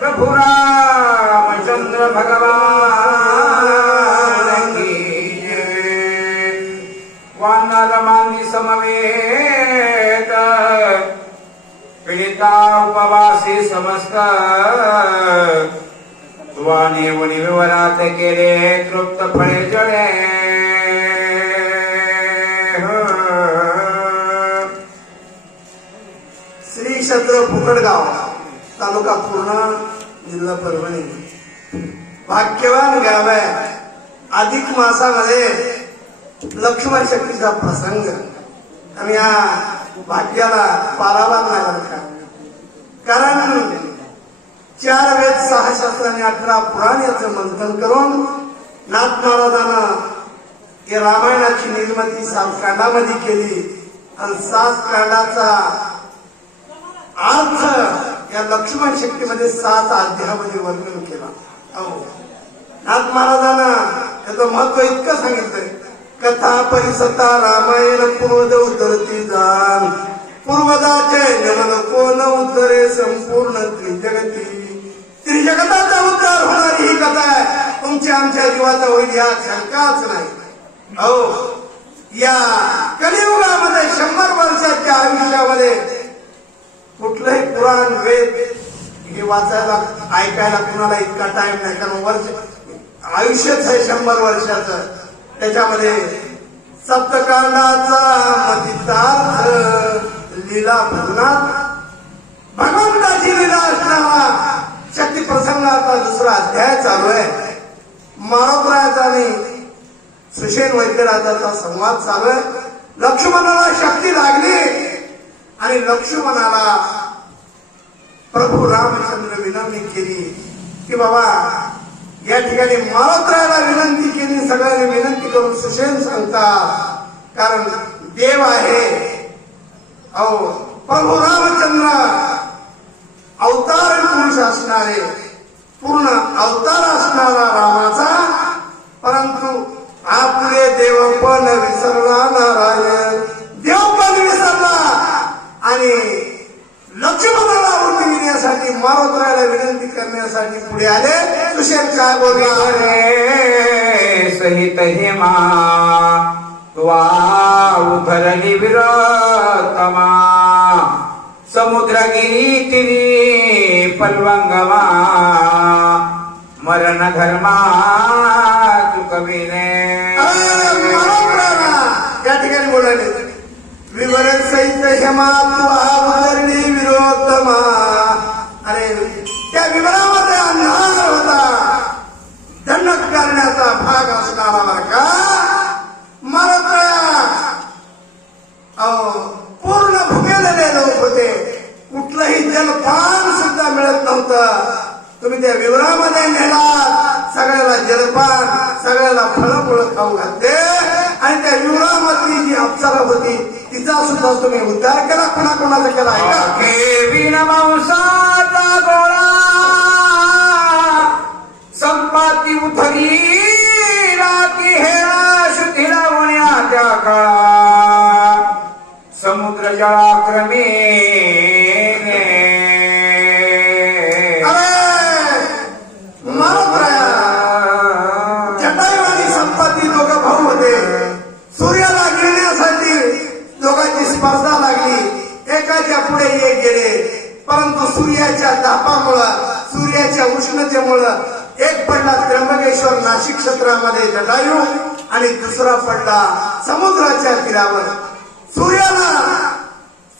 प्रभु रामचंद्र भगवान की जय। वानर मांदी समवेत पीडिता उपवासी समस्त तुवाने वनी विवरात केले तृप्त फळे जळे। श्री क्षेत्र फुकटगाव तालुका पूर्णा जिल्हा परभणी भाग्यवान गाव आहे। अधिक मासामध्ये लक्ष्मण शक्तीचा प्रसंग आणि या भाग्याला पारावार नाही का, कारण 4 वेद 6 शास्त्र आणि 18 पुराण याचं मंथन करून नाथ महाराजांना या रामायणाची निर्मिती 7 कांडामध्ये केली आणि 7 कांडाचा अर्थ या लक्ष्मण शक्तीमध्ये 7 अध्यायामध्ये वर्णन केला। नाथ महाराजांना त्याचं महत्व इतकं सांगितलंय, कथा परिसता रामायण पूर्वज उतरती जाण, पूर्वजाचे नमन कोण उतरे संपूर्ण त्रिजगती। त्रिजगताचा उद्धार होणारी ही कथा आहे, तुमच्या आमच्या जीवाचा होईल यात शंकाच नाही। या कलियुगामध्ये 100 वर्षाच्या आयुष्यामध्ये कुठलंही पुराण वेद हे वाचायला ऐकायला कुणाला इतका टाइम नाही, कारण आयुष्यच आहे 100 वर्षाचं। त्याच्यामध्ये सप्तकांडाचा मतितार्थ लीला भजनात भगवंताची लीला असणारा शक्ती प्रसंगाचा 2रा अध्याय चालू आहे। मारोतरायाचा आणि सुषेण वैद्यराजाचा संवाद चालू आहे। लक्ष्मणाला शक्ती लागली आणि लक्ष्मणाला प्रभू रामचंद्र विनंती केली की बाबा या ठिकाणी मारोतरायाला विनंती केली। सगळ्यांनी विनंती करून सुषेण सांगतात, कारण देव आहे। प्रभू रामचंद्र अवतार पुरुष असणारे, पूर्ण अवतार असणारा रामाचा, परंतु आपले देव पण विसरला नारायण, देव पण विसरला आणि लक्ष्मणाला वृत्ती घेण्यासाठी मारोतरायाला विनंती करण्यासाठी पुढे आले। सुषेण काय बोलले, सहित हेमा तुवा उधरली विरतमा, समुद्रगिरी तिरी पल्वंगमा, मरण धर्मा चुकविणे। या ठिकाणी बोलायले विवर सहित हेमा तुवा उधरली विरोधमा। अरे त्या विवरामध्ये अंधार होता, दंडक करण्याचा भाग असणारा का मारोतराया पूर्ण भुकेलेले लोक होते, कुठलंही जलपान सुद्धा मिळत नव्हतं। तुम्ही त्या विवरामध्ये नेलात, सगळ्याला जलपान, सगळ्याला फळफळ खाऊ घातले आणि त्या विवरामधली जी अप्सरा होती तिचा सुद्धा तुम्ही उद्धार केला। कोणाकोणाचा केला आहे का? वंशाचा गोळा संपाती उथरी राती हेळा शुद्धी लावण्या त्या काळात समुद्र जळाक्रमे जटायू संपत्ती दोघं भाऊ होते। सूर्याला गिळण्यासाठी दोघांची स्पर्धा लागली, एकाच्या पुढे एक गेले, परंतु सूर्याच्या तापामुळं, सूर्याच्या उष्णतेमुळं एक पडला त्र्यंबकेश्वर नाशिक क्षेत्रामध्ये जटायू आणि दुसरा पडला समुद्राच्या तीरावर।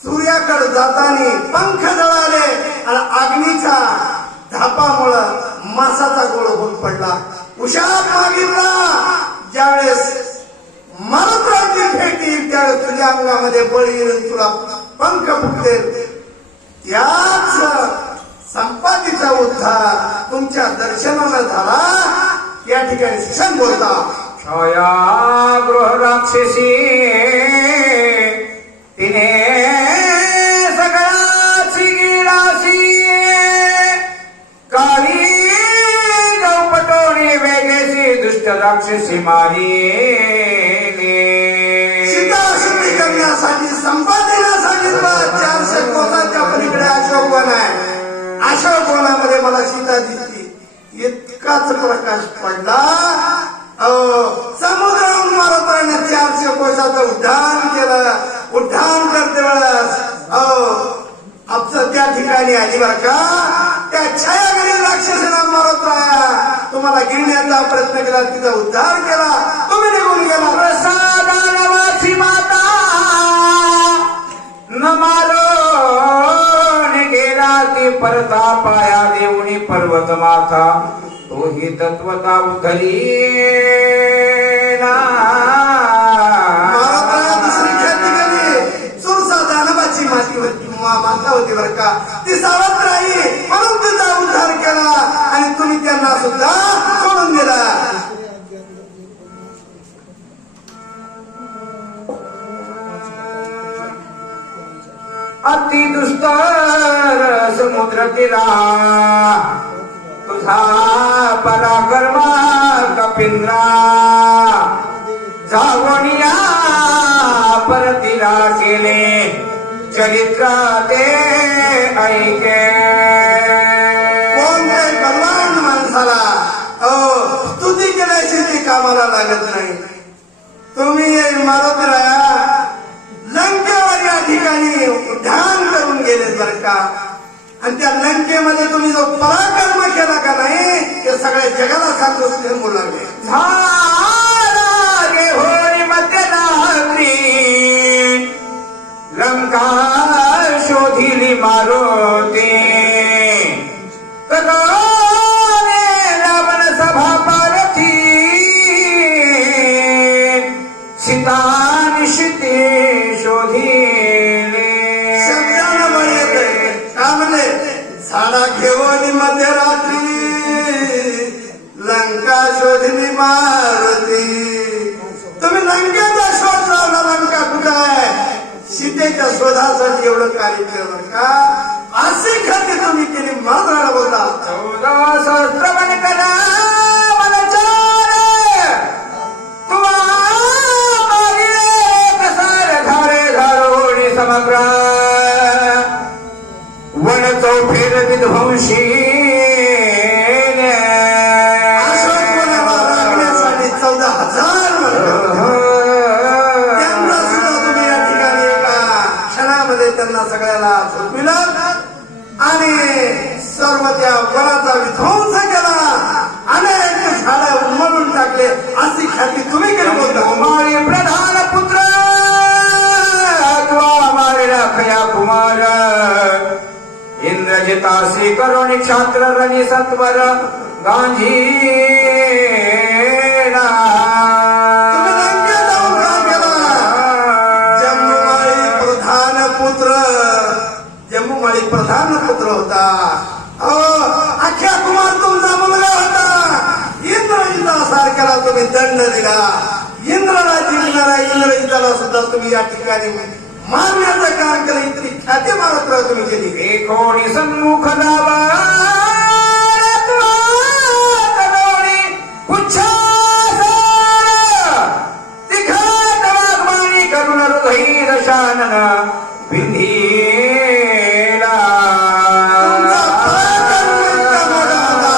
सूर्याकडे जाताना पंख जळाले आणि अग्नीच्या धापामुळं मासाचा गोळ होऊन पडला। उशाप मागितला, ज्यावेळेस मारोतरायाची भेट येईल त्यावेळेस तुझ्या अंगामध्ये बळ येईल, तुला पंख फुटतील। याच संपातीचा उद्धार तुमच्या दर्शनानं झाला। या ठिकाणी शिक्षण बोलता छाया गृह राक्षसी तिने सगळाची गिळासी, काली गौपटोरी वेगेसी दुष्ट राक्षसी मारिले। सीता शुद्धी करण्यासाठी संपादीला सांगितलं 400 कोसाच्या पलीकडे अशोकवन आहे, अशोक वनामध्ये मला सीता दिसली. इतकाच प्रकाश पडला, समुद्रावरून मारताना 400 कोसाचं उड्डाण केलं. उड्डाण करते वेळेस आपलं त्या ठिकाणी आली बर का. त्या छायागिरी राक्षसांना मारत राहा, तुम्हाला गिळण्याचा प्रयत्न केला, तिचा उद्धार केला, तुम्ही निघून गेला. प्रसादाची माता न मारून गेला ते परता पाया देऊनी पर्वत माथा तोही तत्वता उधली दुसरी ख्याती गेली. सुरसा दानवाची माता होती बर का. ती सावध राही म्हणून तिचा उद्धार केला आणि तुम्ही त्यांना सुद्धा सोडून दिला. अति दुस्तर समुद्र तिला तुझा पराक्रम कपिंद्रा जावणिया परतीला केले चरित्र ते ऐके. कोणत्याही बलवान माणसाला स्तुती केल्याशी ती कामाला लागत नाही. तुम्ही मारत राहा. लंकेवर या ठिकाणी उड्डाण करून गेलेत बर का. आणि त्या लंकेमध्ये तुम्ही जो पराक्रम केला का नाही ते सगळ्या जगाला सांगून बोलू लागले. झाला रे होरी मध्यरात्री लंका शोधिली मारुती करोने रावण सभा पारथी सीता निशिते शोधिले. शब्दानं बळ येतंय का म्हणजे झाडा घेऊन मध्यरात्री लंका शोधली मारुती. तुम्ही लंकेचा शोध लावला. लंका कुठं आहे? सीतेच्या शोधासाठी एवढं कार्य केलं का. अशी खाती तुम्ही केली. मात्र बोलता 14 सहस्रवन करा मनचार तुवा मारिले कसार धारे धारोणी समग्र वन चौफेर विध्वंसी. अशोक वनाला राखण्यासाठी 14,000 त्यांना सुद्धा तुम्ही या ठिकाणी एका क्षणामध्ये त्यांना सगळ्याला झोपविलं आणि सर्व त्या वनाचा विध्वंस केला. अनेक झाडं उन्मळून टाकले. अशी ख्याती तुम्ही केली बोलता. कुमारी प्रधान पुत्र तुवा मारिला खया कुमार इंद्रजितासी करुणी क्षात्र रणी सत्वर गांधी तुम्ही लंकेत जाऊन काय केलं? जम्बूमाळी प्रधान पुत्र. जम्बूमाळी प्रधान पुत्र होता. अख्ख्या कुमार तुमचा मुलगा होता. इंद्रजिता सारख्याला तुम्ही दंड दिला. इंद्राला जिंकणारा इंद्रजिताला सुद्धा तुम्ही या ठिकाणी मारण्याचं कार्य केलं. इतकी ख्याती मात्र तुम्ही केली. एकोणी सन्मुख दावा तिखट वाघमाणी करुण हृदयी दशानन विंधीला. तुमचा पराक्रम इतका मोठा होता.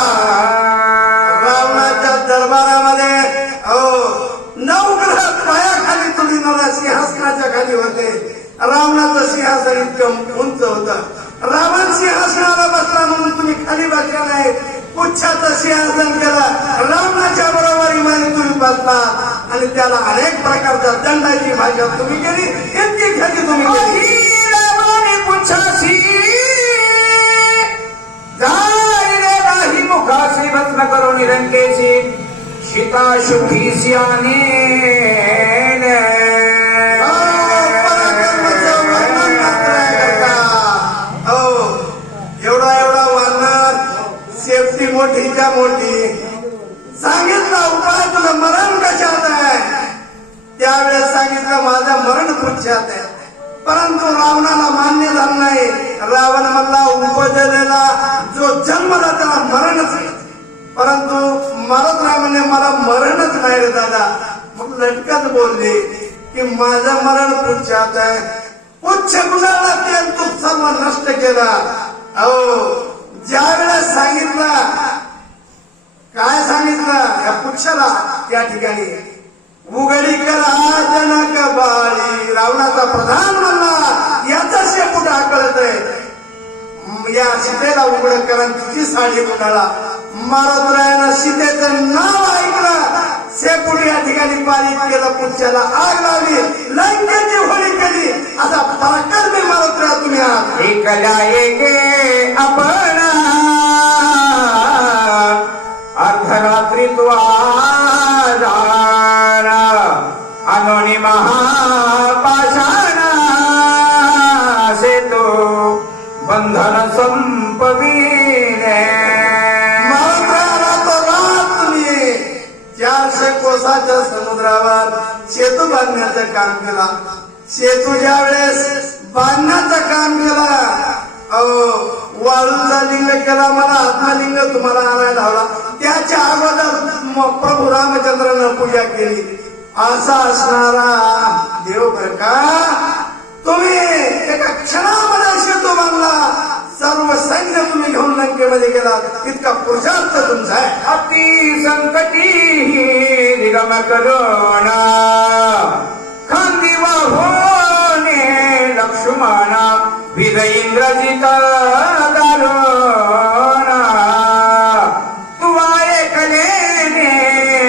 रावणाच्या दरबारामध्ये 9 ग्रह पायाखाली तुम्ही सिंहासनाच्या खाली होते. रावणाचं सिंहासन इतकं उंच होतं. रावण सिंहासनाला बसला म्हणून तुम्ही खाली बसला नाही. पुच्छाचं सिंहासन केलं. रावणाच्या बरोबरीमध्ये तुम्ही बसला आणि त्याला अनेक प्रकारच्या दंडाची भाषा तुम्ही केली. इतकी ख्याती तुम्ही केली. रावणी पुच्छासी जाईले नाही मुखासी भस्म करून लंकेची सीता शुभी सियाने मोठीच्या मोठी सांगितलं उपाय तुझं मरण कशात आहे. त्यावेळेस सांगितलं माझं मरण पुढच्यात आहे. परंतु रावणाला मान्य झालं नाही. रावण म्हणला उपजलेला जो जन्मला त्याला मरणच आहे. परंतु मारत रावणे मला मरणच नाही रे दादा. मग लटकत बोलले की माझं मरण पुढच्यात आहे. उच्च गुणाला तू सर्व नष्ट केला. ज्या वेळेस सांगितलं, काय सांगितलं या पुरुषाला त्या ठिकाणी, उघडी करा जनक बाळी, रावणाचा प्रधान म्हणला याचा शेपूट आकळत आहे, या सीतेला उघड करा तिची साडी गुंडाळा. मारुतीरायानं सीतेचं नाव ऐकलं, शेपूट या ठिकाणी पारित केलं, पुरुषाला आग लावली, लंकेची होळी केली. असा पराक्रमी मारुतीराया तुम्ही आहात. एकला एके आपण अर्धरात्री तू आला, अनोनी महापाषाण सेतू बंधन संपविले. मारुतीरायाला तो रात तुम्ही 400 कोसाच्या समुद्रावर सेतू बांधण्याचं काम केला. सेतू ज्या वेळेस बांधण्याचं काम केला, वाळूचा लिंग केला, मला आत्मलिंग तुम्हाला आणायला लावला. त्याच्या अगोदर प्रभू रामचंद्रानं पूजा केली. असा असणारा देव बर का तुम्ही एका क्षणामध्ये सेतू बांधला, सर्व सैन्य तुम्ही घेऊन लंकेमध्ये गेला. इतका पुरुषार्थ तुमचा आहे. अति संकटी निगम करुणा, खांदी वाहोने लक्ष्मण वीर इंद्रजित दारुणा. तू ऐकलेने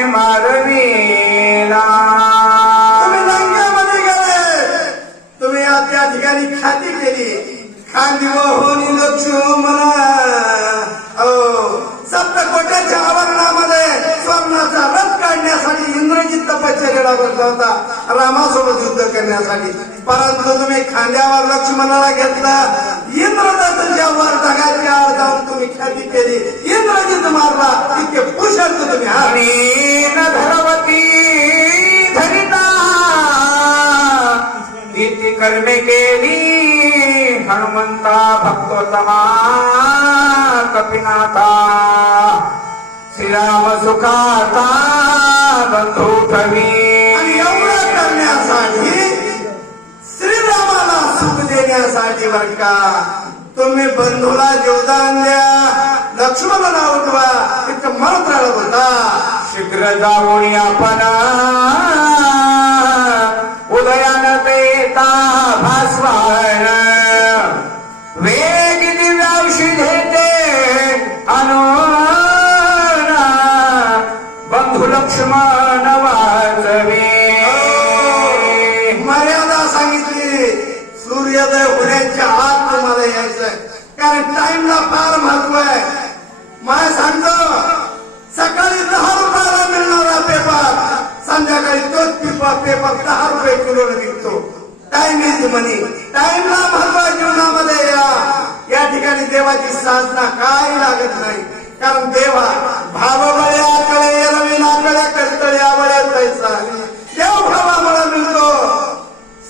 मारविला. तुम्ही लंकेमध्ये गेले, तुम्ही त्या ठिकाणी ख्याती केली. खांदी वाहोनी लक्ष्मण, सप्तकोट्याच्या आवरणामध्ये स्वर्णाचा रथ काढण्यासाठी इंद्रजित तपश्चर्याला बसला होता, रामासोबत युद्ध करण्यासाठी. परंतु तुम्ही खांद्यावर लक्ष्मणाला घेतलं, इंद्रदत्तच्या वर ढगाच्या आड जाऊन तुम्ही ख्याती केली, इंद्रजित मारला. इतके पुरुषार्थ तुम्ही आहात. आणि न धरवती धरिता इति कर्मे केली, हनुमंता भक्तोत्तमा कपिनाथा. श्रीराम सुखाता बंधू ठवी. आणि एवढं करण्यासाठी, श्रीरामाला सुख देण्यासाठी बर का तुम्ही बंधूला जीवदान द्या, लक्ष्मणाला उठवा. इतकं मारुतीरायाला बोलता. शीघ्र जाऊन आपण उदयान पेता भास्वान, वेग दिव्य औषधे अनुना, बंधू लक्ष्मण वाचवे. मर्यादा सांगितली, सूर्योदय होण्याच्या आत तुम्हाला यायचंय, कारण टाइमला फार महत्व आहे. मला सांगतो, सकाळी 10 रुपयाला मिळणारा पेपर संध्याकाळी तोच पेपर 10 रुपये किलोने विकतो. टाइम इज मनी. टाइमला महत्व जीवनामध्ये या ठिकाणी देवाची साधना काही लागत नाही. कारण देवा भावबळ्या कळे रवीना कळे कष्टळ्या बळ्या पैसा देव भावामुळे मिळतो.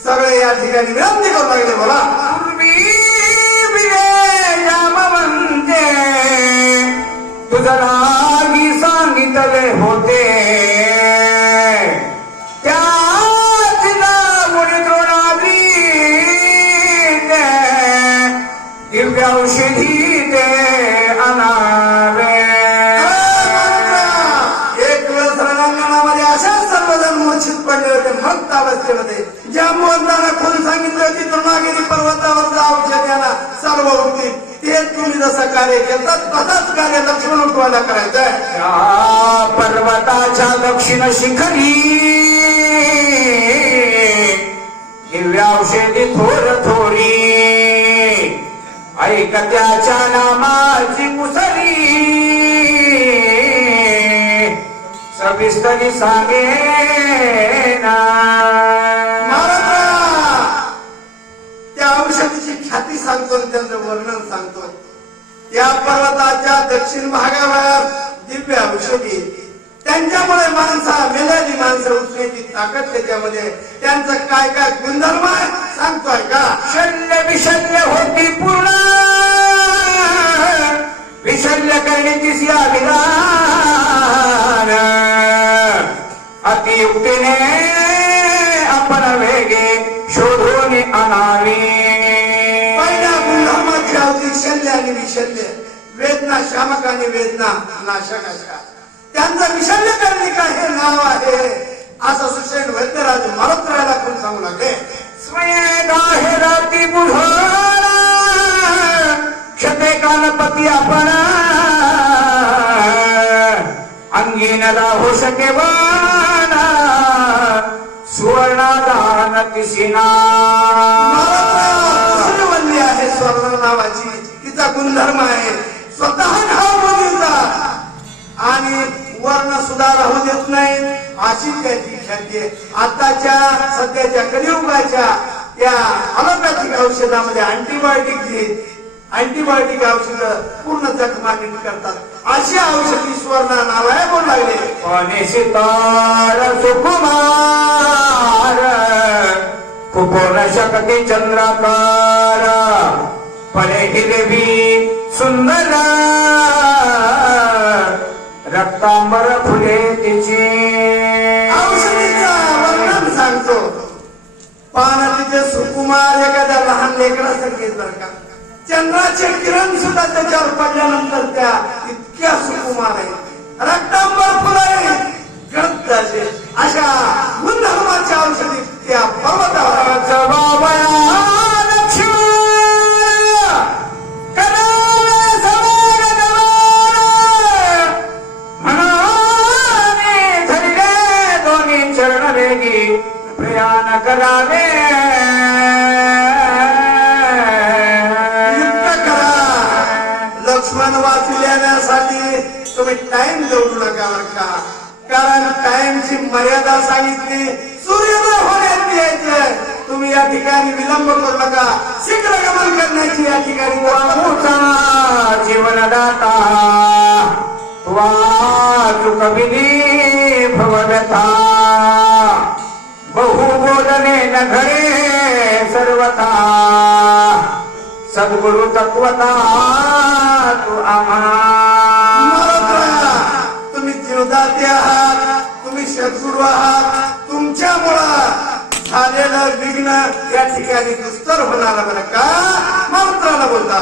सगळे या ठिकाणी विनंती करू लागले. बोला. पूर्वी जामवंते तुझं लागी सांगितले होते, त्याच नामुळे द्रोणाद्री दिव्य औषधी ते अनावे. एक वेळेस रणांगणामध्ये अशाच सर्वजण मूर्छित पडले होते मक्त अवस्थेमध्ये. ज्या मोहनानं खोल सांगितलं होती द्रोणागिरी पर्वतावर जा औषध याला सर्व होती, ते तुम्ही जसं कार्य केलं तसंच कार्य लक्ष्मण उठवायला करायचंय. त्या पर्वताच्या दक्षिण शिखरी दिव्य औषधी थोर थोरी, ऐक त्याच्या नामाची मुसरी, सविस्तरी सांगे ना. त्या औषधीची ख्याती सांगतो आणि त्यांचं वर्णन सांगतो. या पर्वताच्या दक्षिण भागावर दिव्य औषधी, त्यांच्यामुळे मेलेली माणसं उठण्याची ताकद त्याच्यामध्ये. त्यांचं काय काय गुणधर्म आहे सांगतोय का. शल्य विशल्य होती पूर्ण, विशल्य करण्याची अभिमान, अतियुक्तीने आपण वेगे शोधून आणावी. पहिल्या गुणधर्माची होती शल्य आणि विशल्य. वेदना शामक आणि वेदना नाशकाशा त्यांचा विषल्यकर्णिका हे नाव आहे असं सुषेण वैद्यराज मारुतरायाला करून सांगू लागले. स्वयं आहे राती बुधवारा क्षते कालपती आपण अंगीन राहू शके बाना सुवर्णादान तिसिना. वल्ली आहे स्वर्ण नावाची तिचा गुणधर्म आहे स्वतः नाव बोलता आणि वर्ण सुद्धा राहू देत नाही अशी त्याची ख्याती आहे. आताच्या सध्याच्या कलियुगाच्या या अलोपॅथिक औषधामध्ये अँटीबायोटिक औषध पूर्ण जखमा नीट करतात अशी औषधी स्वर्ण नाव आहे बोलू लागले. कोणी सितार सुकुमार कुपोन शकती चंद्रकार फळे हिरवी सुंदर रक्तांबर फुले तिची. औषधीचं वर्णन सांगतो पाना तिचे सुकुमार एखाद्या लहान लेकरासारखे बरं का. चंद्राचे किरण सुद्धा त्याच्यावर पडल्यानंतर त्या इतक्या सुकुमार आहे रक्तांबर फुले गळत जाते अशा गुणधर्माच्या औषधी त्या पर्वतावर प्रयाण करावे लक्ष्मण वाचविण्यासाठी तुम्ही टाइम जोडू नका बरं का. कारण टाइमची मर्यादा सांगितली सूर्योदय होण्यात यायचे. तुम्ही या ठिकाणी विलंब करू नका शीघ्र गमन करण्याची या ठिकाणी जीवनदाता तू कविनी भवव्यथा बहु बोलणे न घडे सर्वथा सद्गुरु तत्वता तू तुम्ही जीवदाते आहात तुम्ही सद्गुरु आहात तुमच्यामुळं झालेलं विघ्न या ठिकाणी दुस्तर होणार बरं का. मंत्राला बोलता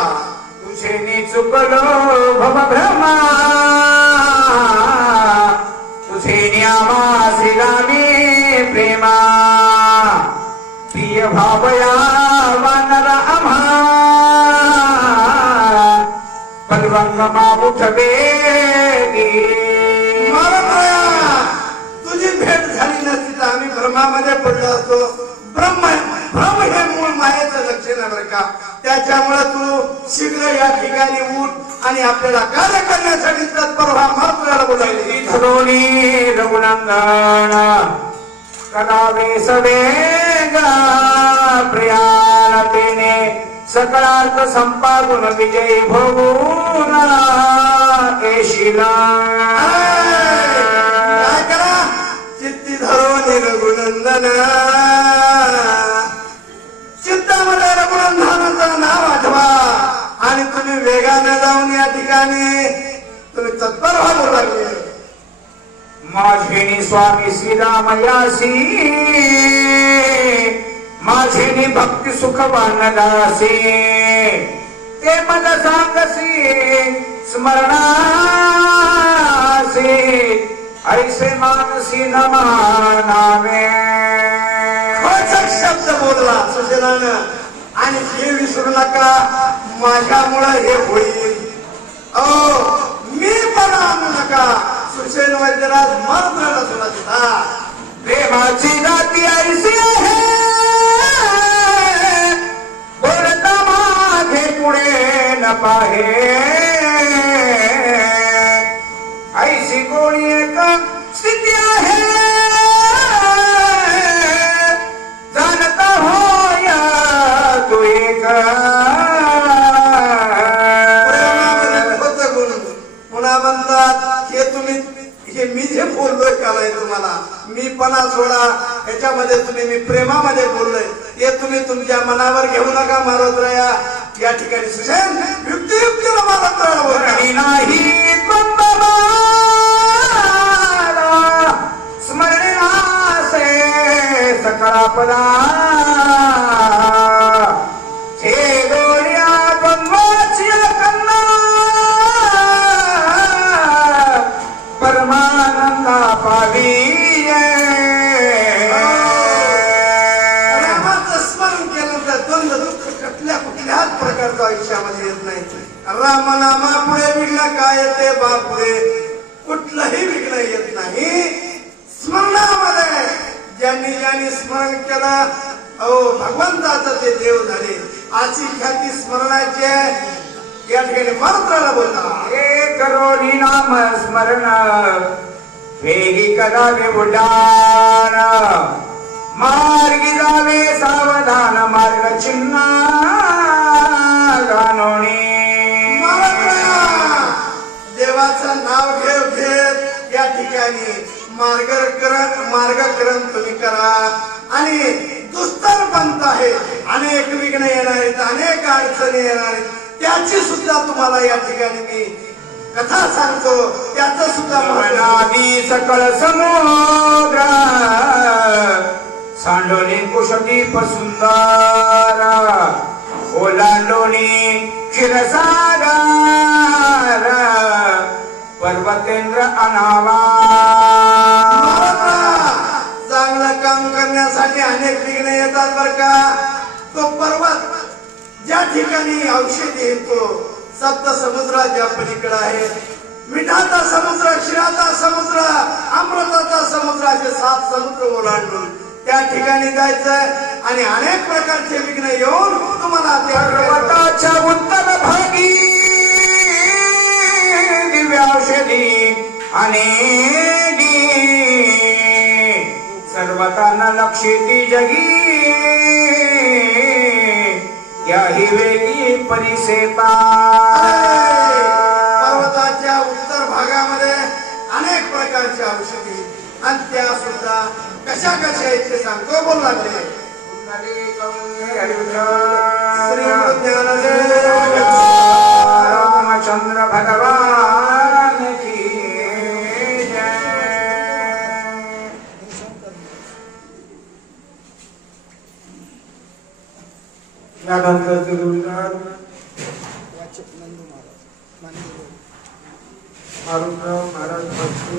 तुझे चुकलो भवभ्रमा तुझे नियमासी गामी प्रेमा प्रिय भावया वानर आम्हा पलवंगमा उठवे तुझी भेट झाली नसती तर आम्ही भ्रमामध्ये पडलो असतो. भ्रम हे मूळ मायेचं लक्षण आहे बरं का. त्याच्यामुळे तू शीघ्र या ठिकाणी उठ आणि आपल्याला कार्य करण्यासाठी तत्पर व्हा. महाराष्ट्राला बोलायचे रघुनंदन करावे सवेगा प्रयाणतेने सकळार्थ संपादून विजयी भोगून येशिला. काय करा चित्ती धरून रघुनंदन चित्तामध्ये रघुनंदनाचं नाव आठवा आणि तुम्ही वेगाने जाऊन या ठिकाणी तुम्ही तत्पर व्हा बोलू लागले. माझेनी स्वामी श्रीरामयासी माझेनी भक्ती सुख बांधलासी ते मला सांगसी स्मरणासी ऐसे मानसी नमानावे. शब्द बोलला सुशेनानं आणि हे विसरू नका माझ्यामुळं हे होईल. मी पण आणू नका. सुशेन वैद्यराज मारुतरायाला सुद्धा देता प्रेमाची जाती ऐसी आहे बोलता मागे पुढे न पाहे ऐसी कोणी एक स्थिती आहे जाणता होया तू एक पुन्हा म्हणतात हे मी जे बोललोय कालाय तुम्हाला मी पणा सोडा ह्याच्यामध्ये तुम्ही मी प्रेमामध्ये बोललोय हे तुम्ही तुमच्या मनावर घेऊ नका मारुतराया. या ठिकाणी सुशेन युक्तियुक्तीला मारुतराया बोलणी नाही स्मरणासे सकळा पदा हे दोन्या पंगवाची कन्ना प्रकारचं आयुष्यामध्ये येत नाही. रामनामापुढे विघ्न काय येते बापुढे कुठलंही विघ्न येत नाही. स्मरणामध्ये ज्यांनी ज्यांनी स्मरण केलं अहो भगवंताचं ते देव झाले. अशी ख्याती स्मरणाची आहे. या ठिकाणी मंत्राला बोलता हे करोनी नाम स्मरण वेगी करावे उड्डाण मार्गी जावे सावधान मार्ग चिन्ह गानोनी. देवाचं नाव घेत या ठिकाणी मार्गकरण तुम्ही करा. आणि दुस्तर पंथ आहे. अनेक विघ्न येणार आहेत, अनेक अडचणी येणार आहेत. त्याची सुद्धा तुम्हाला या ठिकाणी मी कथा सांगतो. त्याचं सुद्धा मनादी सकळ समुद्र सांडोनी कुशदीप सुंदर ओलांडोनी क्षीरसागर पर्वतेंद्र अनावा. चांगलं काम करण्यासाठी अनेक विघ्न येतात बर का. तो पर्वत ज्या ठिकाणी औषधी येतो सप्त समुद्राच्या पलीकडे आहे. मिठाचा समुद्र, क्षीराचा समुद्र, अमृताचा समुद्र असे 7 समुद्र ओलांडून त्या ठिकाणी जायचंय. आणि अनेक प्रकारचे विघ्न येऊन तुम्हाला पर्वताच्या उत्तर भागी दिव्य औषधी आणि सर्वतांना लक्षिती जगी याही वेगी परिसेता. पर्वताच्या उत्तर भागामध्ये अनेक प्रकारचे औषधी आणि त्या सुद्धा कशा कशा इथे सांगतो बोल लागले. श्री ज्ञानदेव रामचंद्र भगवान की जय. यानंतर तिरुविदार मारुतराव महाराज भक्ते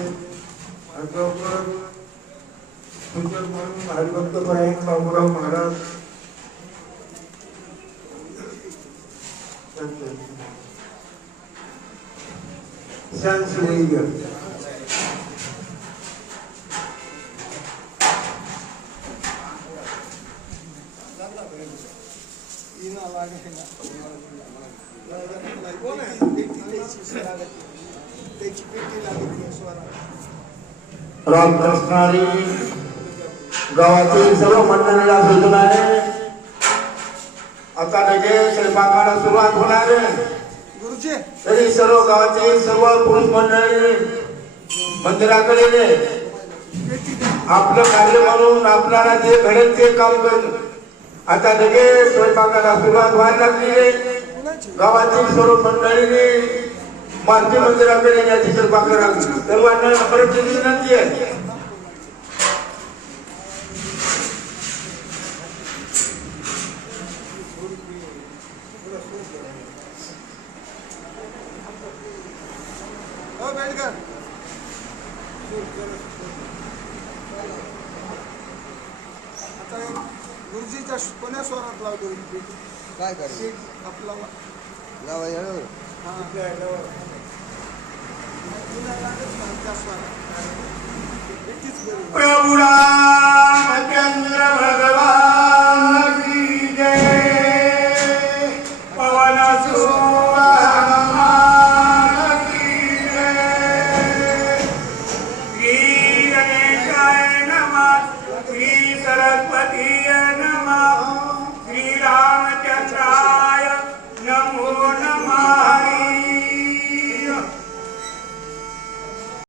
सुंदर म्हणून हरिभक्त परायण बाबूराव महाराज रामकृष्णारी गावातील सर्व मंडळीला सूचना आहे. आता लगेच स्वयंपाकाला सुरुवात होणार आहे. तरी सर्व गावातील सर्व पुरुष मंडळी मंदिराकडे ये. आपलं कार्य म्हणून आपल्याला जे घडेल ते काम करून आता लगेच स्वयंपाकाला सुरुवात व्हायला लागली आहे. गावातील सर्व मंडळीने मारुती मंदिराकडे येण्याची कृपा करा. सर्वांना नम्रतेची विनंती आहे. गुरुजीच्या कोण्या स्वरात लावतो काय करायचं आपला प्रभुरा